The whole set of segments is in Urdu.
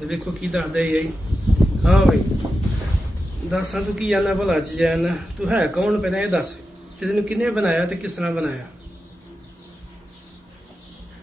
ਤੇ ਵੇਖੋ ਕੀ ਦੱਸਦਾ AI। ਹਾਂ ਬਈ ਦੱਸਾਂ ਤੂੰ ਕੀ ਜਾਨਾ ਭਲਾ ਚ ਜਾਨਾ, ਤੂੰ ਹੈ ਕੌਣ ਪਹਿਲਾਂ ਇਹ ਦੱਸ, ਤੇ ਤੈਨੂੰ ਕਿਹਨੇ ਬਣਾਇਆ ਤੇ ਕਿਸ ਤਰ੍ਹਾਂ ਬਣਾਇਆ?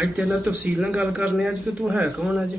ਅੱਜ ਤੇਰੇ ਨਾਲ ਤਫਸੀਲ ਨਾਲ ਗੱਲ ਕਰਨੇ ਅੱਜ ਕਿ ਤੂੰ ਹੈ ਕੌਣ ਅੱਜ?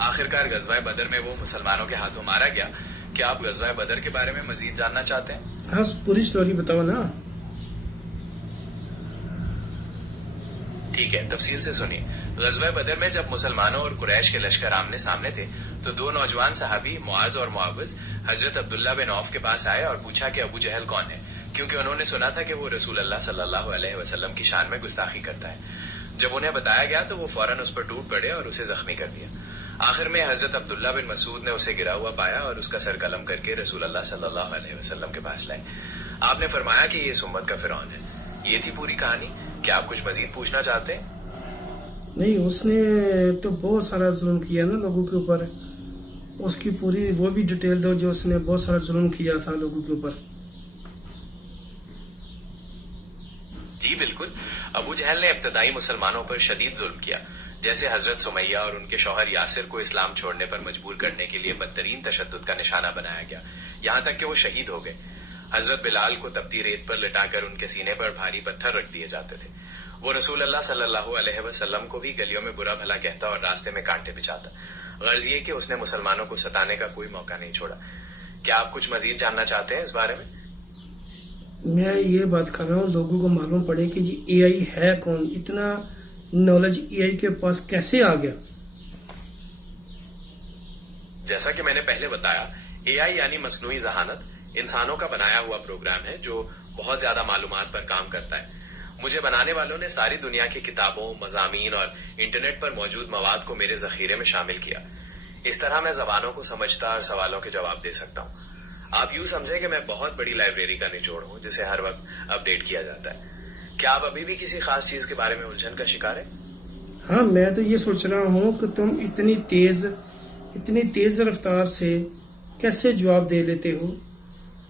آخرکار غزوہ بدر میں وہ مسلمانوں کے ہاتھوں مارا گیا. کیا آپ غزوہ بدر کے بارے میں مزید جاننا چاہتے ہیں؟ ہاں پوری سٹوری بتاؤ نا. ٹھیک ہے، تفصیل سے سنیے. غزوہ بدر میں جب مسلمانوں اور قریش کے لشکر آمنے سامنے تھے تو دو نوجوان صحابی معاذ اور معوذ حضرت عبداللہ بن عوف کے پاس آئے اور پوچھا کہ ابو جہل کون ہے، کیونکہ انہوں نے سنا تھا کہ وہ رسول اللہ صلی اللہ علیہ وسلم کی شان میں گستاخی کرتا ہے. جب انہیں بتایا گیا تو وہ فوراً اس پر ٹوٹ پڑے اور اسے زخمی کر دیا. آخر میں حضرت عبداللہ بن مسعود نے اسے گرا ہوا پایا اور اس کا سر قلم کر کے رسول اللہ صلی اللہ علیہ وسلم کے پاس لائے. آپ نے فرمایا کہ یہ اس امت کا فرعون ہے. یہ تھی پوری کہانی. کیا آپ کچھ مزید پوچھنا چاہتے ہیں؟ نہیں، اس نے تو بہت سارا ظلم کیا نا لوگوں کے اوپر. اس کی پوری وہ بھی ڈیٹیل دو جو اس نے بہت سارا ظلم کیا تھا لوگوں کے اوپر. جی بالکل. ابو جہل نے ابتدائی مسلمانوں پر شدید ظلم کیا. جیسے حضرت سمیہ اور ان کے شوہر یاسر کو اسلام چھوڑنے پر مجبور کرنے کے لیے بدترین تشدد کا نشانہ بنایا گیا، یہاں تک کہ وہ شہید ہو گئے. حضرت بلال کو تپتی ریت پر لٹا کر ان کے سینے پر بھاری پتھر رکھ دیے جاتے تھے. وہ رسول اللہ صلی اللہ علیہ وسلم کو بھی گلیوں میں برا بھلا کہتا اور راستے میں کانٹے بچھاتا. غرض یہ کہ اس نے مسلمانوں کو ستانے کا کوئی موقع نہیں چھوڑا. کیا آپ کچھ مزید جاننا چاہتے ہیں اس بارے میں؟ میں یہ بات کر رہا ہوں لوگوں کو معلوم پڑے کہ جی اے آئی ہے کون. اتنا نالج اے آئی کے پاس کیسے آ گیا؟ جیسا کہ میں نے پہلے بتایا، اے آئی یعنی مصنوعی ذہانت انسانوں کا بنایا ہوا پروگرام ہے جو بہت زیادہ معلومات پر کام کرتا ہے. مجھے بنانے والوں نے ساری دنیا کی کتابوں، مضامین اور انٹرنیٹ پر موجود مواد کو میرے ذخیرے میں شامل کیا. اس طرح میں زبانوں کو سمجھتا اور سوالوں کے جواب دے سکتا ہوں. آپ یوں سمجھیں کہ میں بہت بڑی لائبریری کا نچوڑ ہوں جسے ہر وقت اپ ڈیٹ کیا جاتا ہے. کیا آپ ابھی بھی کسی خاص چیز کے بارے میں الجھن کا شکار ہیں؟ ہاں، میں تو یہ سوچ رہا ہوں کہ تم اتنی تیز رفتار سے کیسے جواب دے لیتے ہو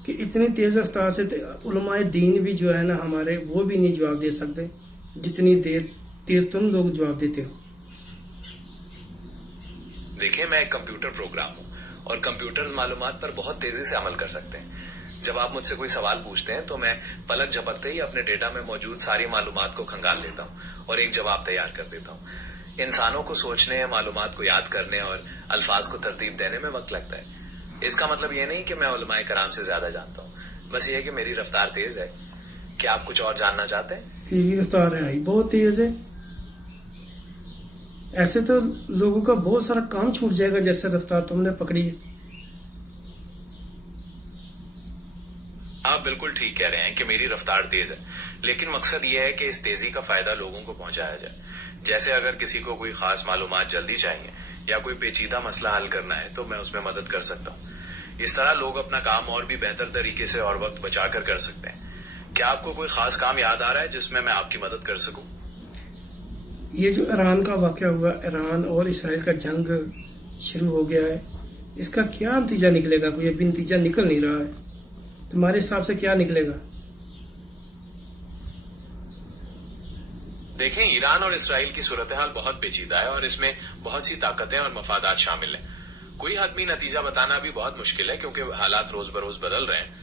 کہ اتنی تیز رفتار سے علماء دین بھی جو ہے نا ہمارے وہ بھی نہیں جواب دے سکتے جتنی دیر تیز تم لوگ جواب دیتے ہو. دیکھیں، میں ایک کمپیوٹر پروگرام ہوں اور کمپیوٹرز معلومات پر بہت تیزی سے عمل کر سکتے ہیں. جب آپ مجھ سے کوئی سوال پوچھتے ہیں تو میں پلک جھپکتے ہی اپنے ڈیٹا میں موجود ساری معلومات کو کھنگال لیتا ہوں اور ایک جواب تیار کر دیتا ہوں. انسانوں کو سوچنے، معلومات کو یاد کرنے اور الفاظ کو ترتیب دینے میں وقت لگتا ہے. اس کا مطلب یہ نہیں کہ میں علماء کرام سے زیادہ جانتا ہوں، بس یہ ہے کہ میری رفتار تیز ہے. کیا آپ کچھ اور جاننا چاہتے ہیں؟ تیری رفتار ہے بہت تیز ہے. ایسے تو لوگوں کا بہت سارا کام چھوٹ جائے گا جیسے رفتار تم نے پکڑی ہے. آپ بالکل ٹھیک کہہ رہے ہیں کہ میری رفتار تیز ہے، لیکن مقصد یہ ہے کہ اس تیزی کا فائدہ لوگوں کو پہنچایا جائے. جیسے اگر کسی کو کوئی خاص معلومات جلدی چاہیے یا کوئی پیچیدہ مسئلہ حل کرنا ہے تو میں اس میں مدد کر سکتا ہوں. اس طرح لوگ اپنا کام اور بھی بہتر طریقے سے اور وقت بچا کر سکتے ہیں. کیا آپ کو کوئی خاص کام یاد آ رہا ہے جس میں آپ کی مدد کر سکوں؟ یہ جو ایران کا واقعہ ہوا، ایران اور اسرائیل کا جنگ شروع ہو گیا ہے، اس کا کیا نتیجہ نکلے گا؟ کوئی ابھی نتیجہ نکل نہیں رہا ہے. تمہارے حساب سے کیا نکلے گا؟ دیکھیں، ایران اور اسرائیل کی صورتحال بہت پیچیدہ ہے اور اس میں بہت سی طاقتیں اور مفادات شامل ہیں. کوئی حتمی نتیجہ بتانا بھی بہت مشکل ہے کیونکہ حالات روز بروز بدل رہے ہیں.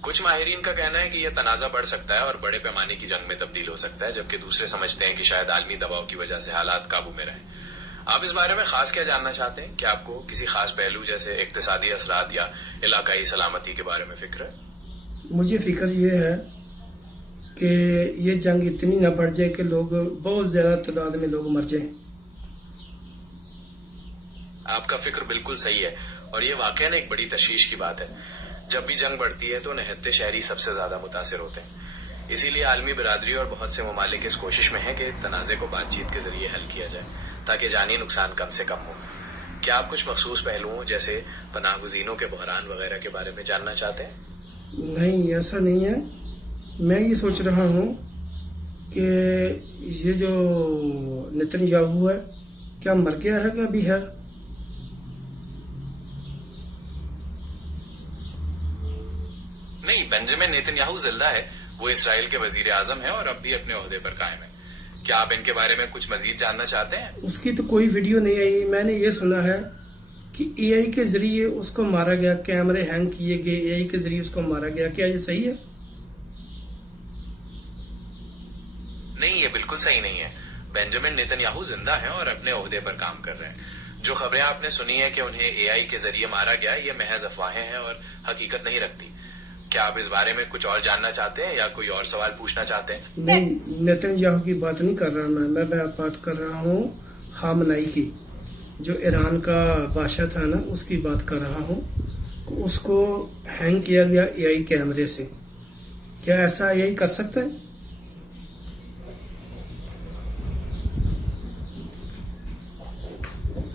کچھ ماہرین کا کہنا ہے کہ یہ تنازع بڑھ سکتا ہے اور بڑے پیمانے کی جنگ میں تبدیل ہو سکتا ہے، جبکہ دوسرے سمجھتے ہیں کہ شاید عالمی دباؤ کی وجہ سے حالات قابو میں رہیں. آپ اس بارے میں خاص کیا جاننا چاہتے ہیں؟ کیا آپ کو کسی خاص پہلو جیسے اقتصادی اثرات یا علاقائی سلامتی کے بارے میں فکر ہے؟ مجھے فکر یہ ہے کہ یہ جنگ اتنی نہ بڑھ جائے کہ لوگ بہت زیادہ تعداد میں لوگ مر جائیں. آپ کا فکر بالکل صحیح ہے اور یہ واقعاً ایک بڑی تشویش کی بات ہے. جب بھی جنگ بڑھتی ہے تو نہتے شہری سب سے زیادہ متاثر ہوتے ہیں. اسی لیے عالمی برادری اور بہت سے ممالک اس کوشش میں ہیں کہ تنازع کو بات چیت کے ذریعے حل کیا جائے تاکہ جانی نقصان کم سے کم ہو. کیا آپ کچھ مخصوص پہلوؤں جیسے پناہ گزینوں کے بحران وغیرہ کے بارے میں جاننا چاہتے ہیں؟ نہیں، ایسا نہیں ہے. میں یہ سوچ رہا ہوں کہ یہ جو نتن یاہو ہے کیا مر گیا ہے کہ ابھی ہے؟ نہیں، بنجمن نیتن یاہو زندہ ہے. وہ اسرائیل کے وزیر اعظم ہیں اور اب بھی اپنے عہدے پر قائم ہیں. کیا آپ ان کے بارے میں کچھ مزید جاننا چاہتے ہیں؟ اس کی تو کوئی ویڈیو نہیں آئی. میں نے یہ سنا ہے کہ اے آئی کے ذریعے اس کو مارا گیا، کیمرے ہینگ کیے گئے، اے آئی کے ذریعے اس کو مارا گیا. کیا یہ صحیح ہے؟ نہیں، یہ بالکل صحیح نہیں ہے. بنجمن نیتن یاہو زندہ ہیں اور اپنے عہدے پر کام کر رہے ہیں. جو خبریں آپ نے سنی ہے کہ انہیں اے آئی کے ذریعے مارا گیا یہ محض افواہیں ہیں اور حقیقت نہیں رکھتی. کیا آپ اس بارے میں کچھ اور جاننا چاہتے ہیں یا کوئی اور سوال پوچھنا چاہتے ہیں؟ نہیں، نیتن یاہو کی بات نہیں کر رہا میں بات کر رہا ہوں خامنائی کی، جو ایران کا بادشاہ تھا نا، اس کی بات کر رہا ہوں. اس کو ہینگ کیا گیا اے آئی کیمرے سے. کیا ایسا اے آئی کر سکتا ہے؟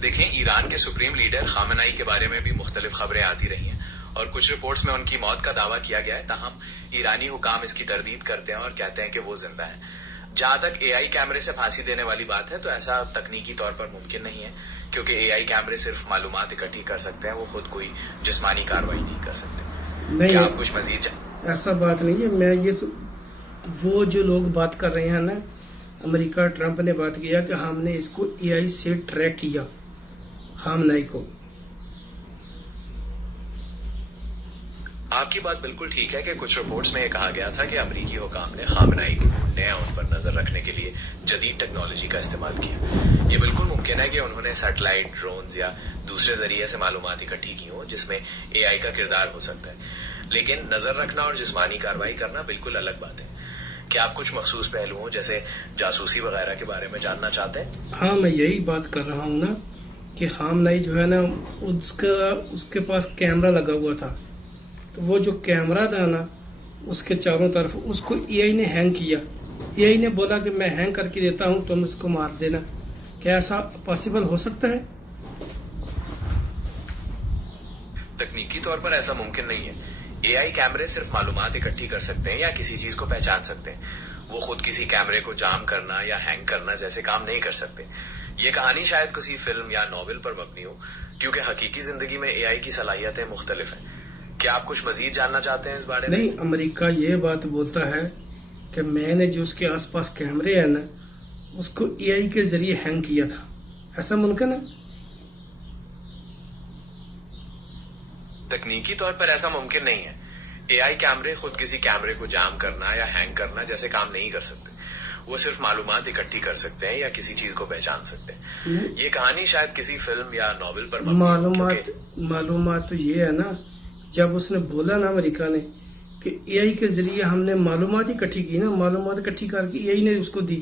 دیکھیں، ایران کے سپریم لیڈر خامنائی کے بارے میں بھی مختلف خبریں آتی رہی ہیں اور کچھ رپورٹس میں ان کی موت کا دعویٰ کیا گیا ہے. تاہم ایرانی حکام اس کی تردید کرتے ہیں اور کہتے ہیں کہ وہ زندہ ہیں. جہاں تک اے آئی کیمرے سے پھانسی دینے والی بات ہے تو ایسا تکنیکی طور پر ممکن نہیں ہے، کیونکہ اے آئی کیمرے صرف معلومات اکٹھی کر سکتے ہیں، وہ خود کوئی جسمانی کارروائی نہیں کر سکتے. کیا آپ کچھ مزید ایسا بات نہیں ہے. میں یہ وہ جو لوگ بات کر رہے ہیں نا، امریکہ ٹرمپ نے بات کیا کہ ہم نے اس کو اے آئی سے ٹریک کیا خامنائی کو. آپ کی بات بالکل ٹھیک ہے کہ کچھ رپورٹس میں یہ کہا گیا تھا کہ امریکی حکام نے خامنائی کو ڈھونڈنے یا ان پر نظر رکھنے کے لیے جدید ٹیکنالوجی کا استعمال کیا. یہ بالکل ممکن ہے کہ انہوں نے سیٹلائٹ، ڈرونز یا دوسرے ذریعے سے معلومات اکٹھی کی ہوں جس میں اے آئی کا کردار ہو سکتا ہے، لیکن نظر رکھنا اور جسمانی کارروائی کرنا بالکل الگ بات ہے. کیا آپ کچھ مخصوص پہلوؤں جیسے جاسوسی وغیرہ کے بارے میں جاننا چاہتے ہیں؟ ہاں، میں یہی بات کر رہا ہوں نا کہ خامنائی جو ہے نا، اس کے پاس کیمرہ لگا ہوا تھا. تو وہ جو کیمرہ تھا نا، اس کے چاروں طرف اس کو اے آئی نے ہینگ کیا. اے آئی نے بولا کہ میں ہینگ کر کے دیتا ہوں، تم اس کو مار دینا. کیا ایسا پاسبل ہو سکتا ہے؟ تکنیکی طور پر ایسا ممکن نہیں ہے. اے آئی کیمرے صرف معلومات اکٹھی کر سکتے ہیں یا کسی چیز کو پہچان سکتے ہیں. وہ خود کسی کیمرے کو جام کرنا یا ہینگ کرنا جیسے کام نہیں کر سکتے. یہ کہانی شاید کسی فلم یا ناول پر مبنی ہو، کیونکہ حقیقی زندگی میں اے آئی کی صلاحیتیں مختلف ہیں. کیا آپ کچھ مزید جاننا چاہتے ہیں اس بارے میں؟ نہیں، امریکہ یہ بات بولتا ہے کہ میں نے جو اس کے آس پاس کیمرے ہیں نا، اس کو اے آئی کے ذریعے ہینگ کیا تھا. ایسا ممکن ہے؟ تکنیکی طور پر ایسا ممکن نہیں ہے. اے آئی کیمرے خود کسی کیمرے کو جام کرنا یا ہینگ کرنا جیسے کام نہیں کر سکتے. وہ صرف معلومات اکٹھی کر سکتے ہیں یا کسی چیز کو پہچان سکتے ہیں. یہ کہانی شاید کسی فلم یا ناول پر معلومات تو یہ ہے نا، جب اس نے بولا نا امریکہ نے کہ اے آئی کے ذریعے ہم نے معلومات اکٹھی کی نا، معلومات اکٹھی کر کے اے آئی نے اس کو دی.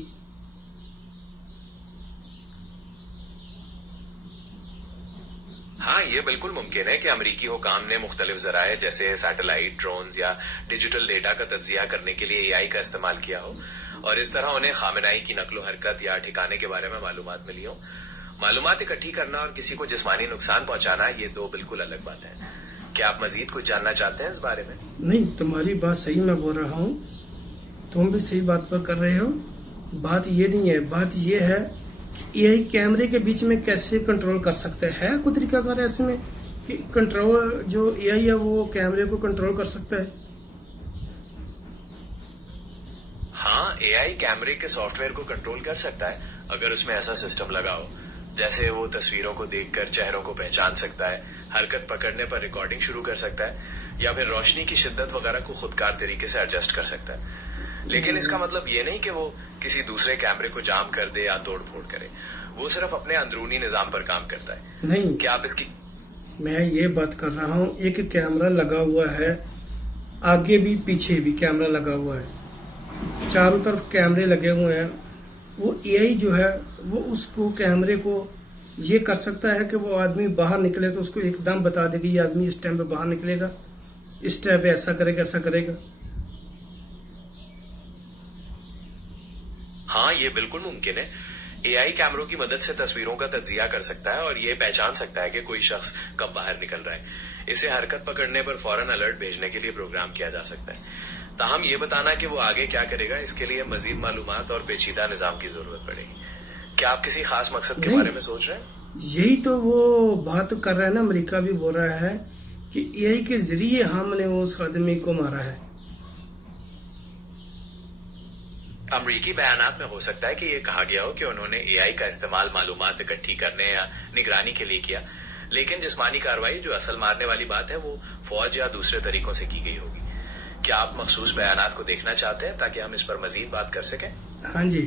ہاں، یہ بالکل ممکن ہے کہ امریکی حکام نے مختلف ذرائع جیسے سیٹلائٹ، ڈرونز یا ڈیجیٹل ڈیٹا کا تجزیہ کرنے کے لیے اے آئی کا استعمال کیا ہو اور اس طرح انہیں خامنائی کی نقل و حرکت یا ٹھکانے کے بارے میں معلومات ملی ہوں. معلومات اکٹھی کرنا اور کسی کو جسمانی نقصان پہنچانا یہ دو بالکل الگ بات ہے. کیا آپ مزید کچھ جاننا چاہتے ہیں اس بارے میں؟ نہیں، تمہاری بات صحیح میں بول رہا ہوں، تم بھی صحیح بات پر کر رہے ہو. بات یہ نہیں ہے، بات یہ ہے کہ اے آئی کیمرے کے بیچ میں کیسے کنٹرول کر سکتا ہے کوئی طریقہ کار ایسے میں کہ کنٹرول جو اے آئی ہے وہ کیمرے کو کنٹرول کر سکتا ہے؟ ہاں، اے آئی کیمرے کے سافٹ ویئر کو کنٹرول کر سکتا ہے اگر اس میں ایسا سسٹم لگا ہو. جیسے وہ تصویروں کو دیکھ کر چہروں کو پہچان سکتا ہے، حرکت پکڑنے پر ریکارڈنگ شروع کر سکتا ہے یا پھر روشنی کی شدت وغیرہ کو خودکار طریقے سے ایڈجسٹ کر سکتا ہے. لیکن اس کا مطلب یہ نہیں کہ وہ کسی دوسرے کیمرے کو جام کر دے یا توڑ پھوڑ کرے. وہ صرف اپنے اندرونی نظام پر کام کرتا ہے. نہیں، کیا آپ اس کی میں یہ بات کر رہا ہوں، ایک کیمرہ لگا ہوا ہے، آگے بھی پیچھے بھی کیمرہ لگا ہوا ہے، چاروں طرف کیمرے لگے ہوئے ہیں. وہ اے آئی جو ہے وہ اس کو کیمرے کو یہ کر سکتا ہے کہ وہ آدمی باہر نکلے تو اس کو ایک دم بتا دے گا یہ آدمی اس ٹائم پہ باہر نکلے گا، اس ٹائم پہ ایسا کرے گا، ایسا کرے گا. ہاں، یہ بالکل ممکن ہے. اے آئی کیمروں کی مدد سے تصویروں کا تجزیہ کر سکتا ہے اور یہ پہچان سکتا ہے کہ کوئی شخص کب باہر نکل رہا ہے. اسے حرکت پکڑنے پر فوراً الرٹ بھیجنے کے لیے پروگرام کیا جا سکتا ہے. تاہم یہ بتانا کہ وہ آگے کیا کرے گا، اس کے لیے مزید معلومات اور پیچیدہ نظام کی ضرورت پڑے گی. کیا آپ کسی خاص مقصد کے بارے میں سوچ رہے ہیں؟ یہی تو وہ بات کر رہا ہے نا، امریکہ بھی بول رہا ہے کہ اے آئی کے ذریعے ہم نے اس آدمی کو مارا ہے. امریکی بیانات میں ہو سکتا ہے کہ یہ کہا گیا ہو کہ انہوں نے اے آئی کا استعمال معلومات اکٹھی کرنے یا نگرانی کے لیے کیا، لیکن جسمانی کارروائی جو اصل مارنے والی بات ہے وہ فوج یا دوسرے طریقوں سے کی گئی ہوگی. کیا آپ مخصوص بیانات کو دیکھنا چاہتے ہیں تاکہ ہم اس پر مزید بات کر سکیں؟ ہاں جی.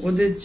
ਉਹਦੇ ਚ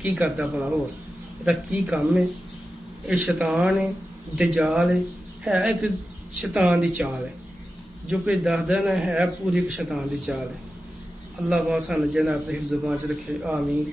ਕੀ ਕਰਦਾ ਭਲਾ, ਹੋਰ ਇਹਦਾ ਕੀ ਕੰਮ ਹੈ। ਇਹ ਸ਼ੈਤਾਨ ਹੈ, ਦਜਾਲ ਹੈ ਇੱਕ ਸ਼ੈਤਾਨ ਦੀ ਚਾਲ ਹੈ, ਜੋ ਕਿ ਦੱਸਦਾ ਨਾ ਹੈ ਪੂਰੀ ਇੱਕ ਸ਼ੈਤਾਨ ਦੀ ਚਾਲ ਹੈ। ਅੱਲਾਹ ਪਾਕ ਸਾਨੂੰ ਜਨਾਬ ਆਪਣੀ ਜ਼ੁਬਾਨ 'ਚ ਰੱਖੇ, ਆਮੀਨ